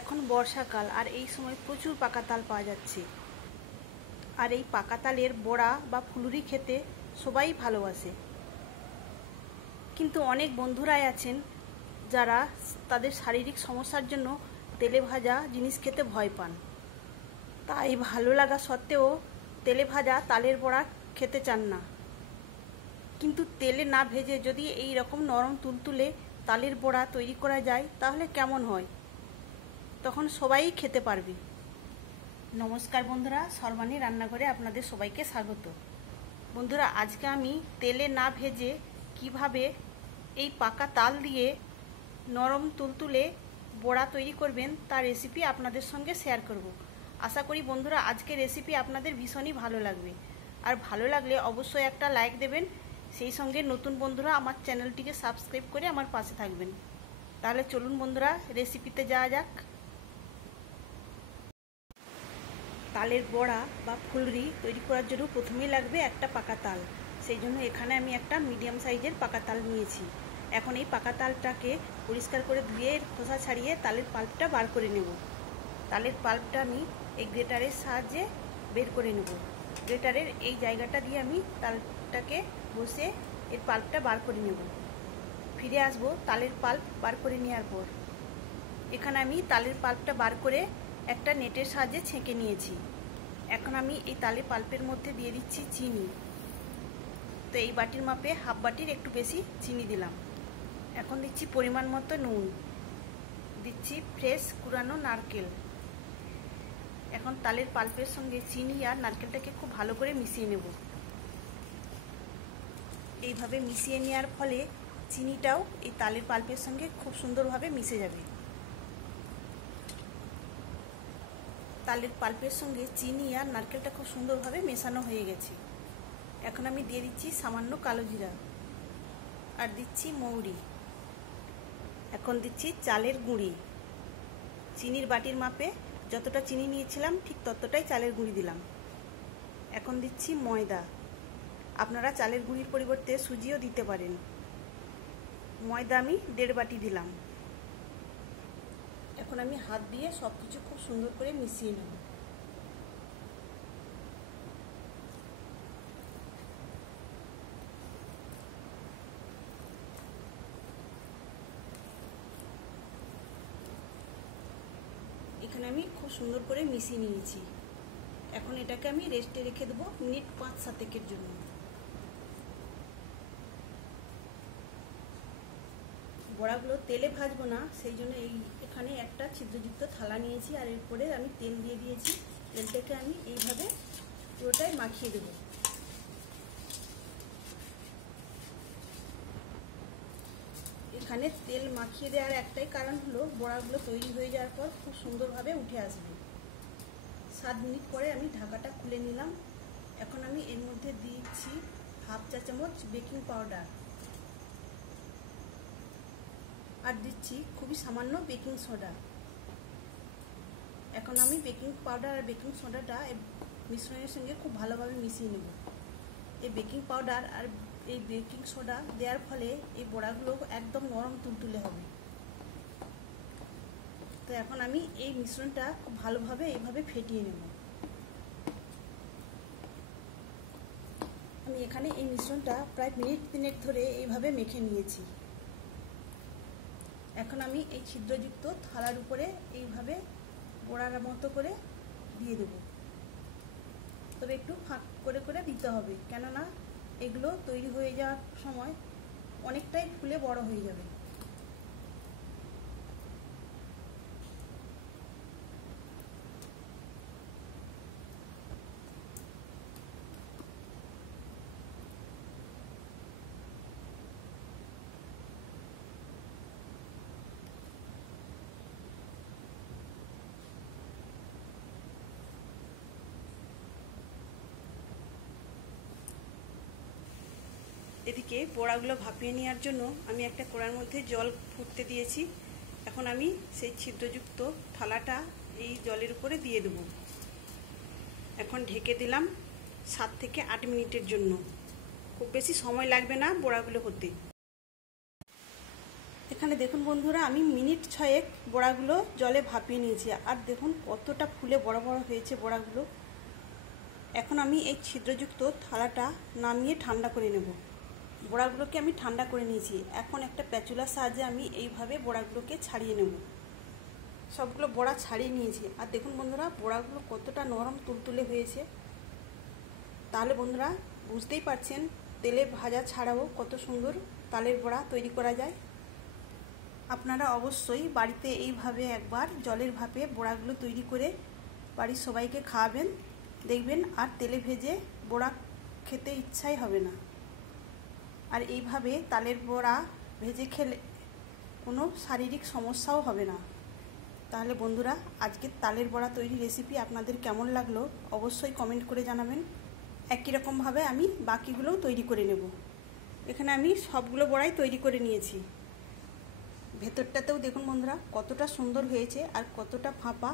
এখন বর্ষাকাল আর এই সময় প্রচুর পাকা তাল পাওয়া যাচ্ছে। আর এই পাকা তালের বড়া বা ফুলুরি খেতে সবাই ভালোবাসে, কিন্তু অনেক বন্ধুরাই আছেন যারা তাদের শারীরিক সমস্যার জন্য তেলে ভাজা জিনিস খেতে ভয় পান। তাই ভালো লাগা সত্ত্বেও তেলে ভাজা তালের বড়া খেতে চান না। কিন্তু তেলে না ভেজে যদি এই রকম নরম তুলতুলে তালের বড়া তৈরি করা যায় তাহলে কেমন হয়, তখন সবাই খেতে পারবে। নমস্কার বন্ধুরা, সর্বাণী রান্নাঘরে আপনাদের সবাইকে স্বাগত। বন্ধুরা, আজকে আমি তেলে না ভেজে কিভাবে এই পাকা তাল দিয়ে নরম তুলতুলে বড়া তৈরি করবেন তার রেসিপি আপনাদের সঙ্গে শেয়ার করব। আশা করি বন্ধুরা আজকের রেসিপি আপনাদের ভীষণই ভালো লাগবে। আর ভালো লাগলে অবশ্যই একটা লাইক দেবেন, সেই সঙ্গে নতুন বন্ধুরা আমার চ্যানেলটিকে সাবস্ক্রাইব করে আমার পাশে থাকবেন। তাহলে চলুন বন্ধুরা, রেসিপিতে যাওয়া যাক। তালের বড়া বা ফুলরি তৈরি করার জন্য প্রথমেই লাগবে একটা পাকা তাল। সেই জন্য এখানে আমি একটা মিডিয়াম সাইজের পাকা তাল নিয়েছি। এখন এই পাকা তালটাকে পরিষ্কার করে ধুয়ে খোসা ছাড়িয়ে তালের পাল্পটা বার করে নেব। তালের পাল্পটা আমি এই গ্রেটারের সাহায্যে বের করে নেব। গ্রেটারের এই জায়গাটা দিয়ে আমি তালটাকে বসে এর পাল্পটা বার করে নেব। ফিরে আসব তালের পাল্প বার করে নেওয়ার পর। এখানে আমি তালের পাল্পটা বার করে একটা নেটের সাহায্যে ছেঁকে নিয়েছি। এখন আমি এই তালের পাল্পের মধ্যে দিয়ে দিচ্ছি চিনি। তো এই বাটির মাপে হাফ বাটির একটু বেশি চিনি দিলাম। এখন দিচ্ছি পরিমাণ মতো নুন, দিচ্ছি ফ্রেশ কুড়ানো নারকেল। এখন তালের পাল্পের সঙ্গে চিনি আর নারকেলটাকে খুব ভালো করে মিশিয়ে নেব। এইভাবে মিশিয়ে নেওয়ার ফলে চিনিটাও এই তালের পাল্পের সঙ্গে খুব সুন্দরভাবে মিশে যাবে। তালের পাল্পের সঙ্গে চিনি আর নারকেলটা খুব সুন্দরভাবে মেশানো হয়ে গেছে। এখন আমি দিয়ে দিচ্ছি সামান্য কালো জিরা আর দিচ্ছি মৌরি। এখন দিচ্ছি চালের গুঁড়ি। চিনির বাটির মাপে যতটা চিনি নিয়েছিলাম ঠিক ততটাই চালের গুঁড়ি দিলাম। এখন দিচ্ছি ময়দা। আপনারা চালের গুঁড়ির পরিবর্তে সুজিও দিতে পারেন। ময়দা আমি 1.5 বাটি দিলাম। এখন আমি হাত দিয়ে সব কিছু খুব সুন্দর করে মিশিয়ে নেব। এখানে আমি খুব সুন্দর করে মিশিয়ে নিয়েছি। এখন এটাকে আমি রেস্টে রেখে দেবো মিনিট 5-7 জন্য। বড়াগুলো তেলে ভাজবো না, সেই জন্য এখানে একটা ছিদ্রযুক্ত থালা নিয়েছি আর এরপরে আমি তেল দিয়ে দিয়েছি। তেলটাকে আমি এইভাবে পুরোটাই মাখিয়ে দেবো। এখানে তেল মাখিয়ে দেওয়ার একটাই কারণ হলো বড়াগুলো তৈরি হয়ে যাওয়ার পর খুব সুন্দরভাবে উঠে আসবে। 7 মিনিট পরে আমি ঢাকাটা খুলে নিলাম। এখন আমি এর মধ্যে দিচ্ছি হাফ চা চামচ বেকিং পাউডার আর দিচ্ছি খুবই সামান্য বেকিং সোডা। এখন আমি বেকিং পাউডার আর বেকিং সোডাটা মিশ্রণের সঙ্গে খুব ভালোভাবে মিশিয়ে নেব। এই বেকিং পাউডার আর এই বেকিং সোডা দেওয়ার ফলে এই বড়াগুলো একদম নরম তুলতুলে হবে। তো এখন আমি এই মিশ্রণটা খুব ভালোভাবে এইভাবে ফেটিয়ে নেব। আমি এখানে এই মিশ্রণটা প্রায় মিনিট 3 ধরে এইভাবে মেখে নিয়েছি। এখন আমি এই ছিদ্রযুক্ত থালার উপরে এইভাবে বড়ার মতো করে দিয়ে দেব। তবে একটু ফাঁক করে করে দিতে হবে, কেননা এগুলো তৈরি হয়ে যাওয়ার সময় অনেকটাই ফুলে বড় হয়ে যাবে। এদিকে বড়াগুলো ভাপিয়ে নেওয়ার জন্য আমি একটা কড়ার মধ্যে জল ফুটতে দিয়েছি। এখন আমি সেই ছিদ্রযুক্ত থালাটা এই জলের উপরে দিয়ে দেব। এখন ঢেকে দিলাম 7 থেকে 8 মিনিটের জন্য। খুব বেশি সময় লাগবে না বড়াগুলো হতে। এখানে দেখুন বন্ধুরা, আমি মিনিট 6 বড়াগুলো জলে ভাপিয়ে নিয়েছি। আর দেখুন কতটা ফুলে বড় বড় হয়েছে বড়াগুলো। এখন আমি এই ছিদ্রযুক্ত থালাটা নামিয়ে ঠান্ডা করে নেব। বড়াগুলোকে আমি ঠান্ডা করে নিয়েছি। এখন একটা প্যাচুলার সাহায্যে আমি এইভাবে বড়াগুলোকে ছাড়িয়ে নেব। সবগুলো বড়া ছাড়িয়ে নিয়েছি। আর দেখুন বন্ধুরা, বড়াগুলো কতটা নরম তুলতুলে হয়েছে। তাহলে বন্ধুরা বুঝতেই পারছেন তেলে ভাজা ছাড়াও কত সুন্দর তালের বড়া তৈরি করা যায়। আপনারা অবশ্যই বাড়িতে এইভাবে একবার জলের ভাপে বড়াগুলো তৈরি করে বাড়ির সবাইকে খাওয়াবেন, দেখবেন আর তেলে ভেজে বড়া খেতে ইচ্ছাই হবে না। আর এইভাবে তালের বড়া ভেজে খেলে কোনো শারীরিক সমস্যাও হবে না। তাহলে বন্ধুরা, আজকের তালের বড়া তৈরি রেসিপি আপনাদের কেমন লাগলো অবশ্যই কমেন্ট করে জানাবেন। একই রকমভাবে আমি বাকিগুলোও তৈরি করে নেব। এখানে আমি সবগুলো বড়াই তৈরি করে নিয়েছি। ভেতরটাতেও দেখুন বন্ধুরা কতটা সুন্দর হয়েছে আর কতটা ফাঁপা,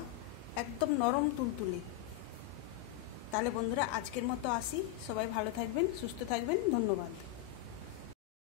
একদম নরম তুলতুলে। তাহলে বন্ধুরা আজকের মতো আসি। সবাই ভালো থাকবেন, সুস্থ থাকবেন। ধন্যবাদ।